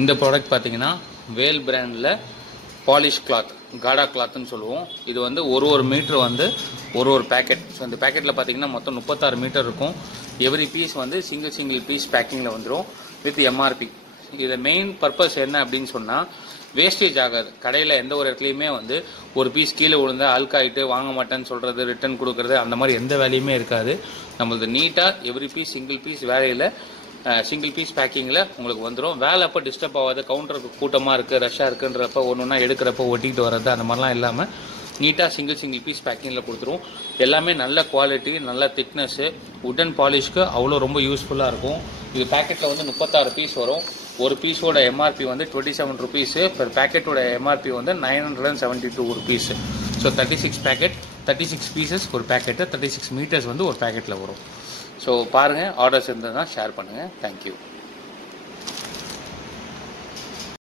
இந்த ப்ராடக்ட் பார்த்தீங்கன்னா வேல் பிராண்டில் பாலிஷ் கிளாத், காடா கிளாத்னு சொல்லுவோம். இது வந்து ஒரு மீட்டர் வந்து ஒரு பேக்கெட். ஸோ இந்த பேக்கெட்டில் பார்த்தீங்கன்னா மொத்தம் 36 மீட்டர் இருக்கும். எவ்ரி பீஸ் வந்து சிங்கிள் பீஸ் பேக்கிங்கில் வந்துடும் வித் எம்ஆர்பி. இதில் மெயின் பர்பஸ் என்ன அப்படின்னு சொன்னால், வேஸ்டேஜ் ஆகாது. கடையில் எந்த ஒரு இடத்துலையுமே வந்து ஒரு பீஸ் கீழே விழுந்தா அழுக்காயிட்டு வாங்க மாட்டேன்னு சொல்கிறது, ரிட்டர்ன் கொடுக்கறது, அந்த மாதிரி எந்த வேலையுமே இருக்காது. நம்மளது நீட்டாக எவ்ரி பீஸ் சிங்கிள் பீஸ் வேலையில் சிங்கிள் பீஸ் பேக்கிங்கில் உங்களுக்கு வந்துடும். வேலை அப்போ டிஸ்டர்ப் ஆகாது. கவுண்டருக்கு கூட்டமாக இருக்குது, ரஷ்ஷாக இருக்குன்றப்ப ஒன்று எடுக்கிறப்ப ஒட்டிக்கிட்டு வர்றது அந்த மாதிரிலாம் இல்லாமல் நீட்டாக சிங்கிள் பீஸ் பேக்கிங்கில் கொடுத்துருவோம். எல்லாமே நல்ல குவாலிட்டி, நல்ல திக்னஸ்ஸு, உட்டன் பாலிஷ்க்கு அவ்வளோ ரொம்ப யூஸ்ஃபுல்லாக இருக்கும். இது பேக்கெட்டில் வந்து 36 பீஸ் வரும். ஒரு பீஸோட எம்ஆர்பி வந்து 27 ருபீஸு. பெர் பேக்கெட்டோட எம்ஆர்பி வந்து 972 ருபீஸு. ஸோ 36 பேக்கெட், 36 பீசஸ் ஒரு பேக்கெட்டு, 36 மீட்டர்ஸ் வந்து ஒரு பேக்கெட்டில் வரும். ஸோ பாருங்கள், ஆர்டர்ஸ் இருந்ததுன்னா ஷேர் பண்ணுங்கள். தேங்க்யூ.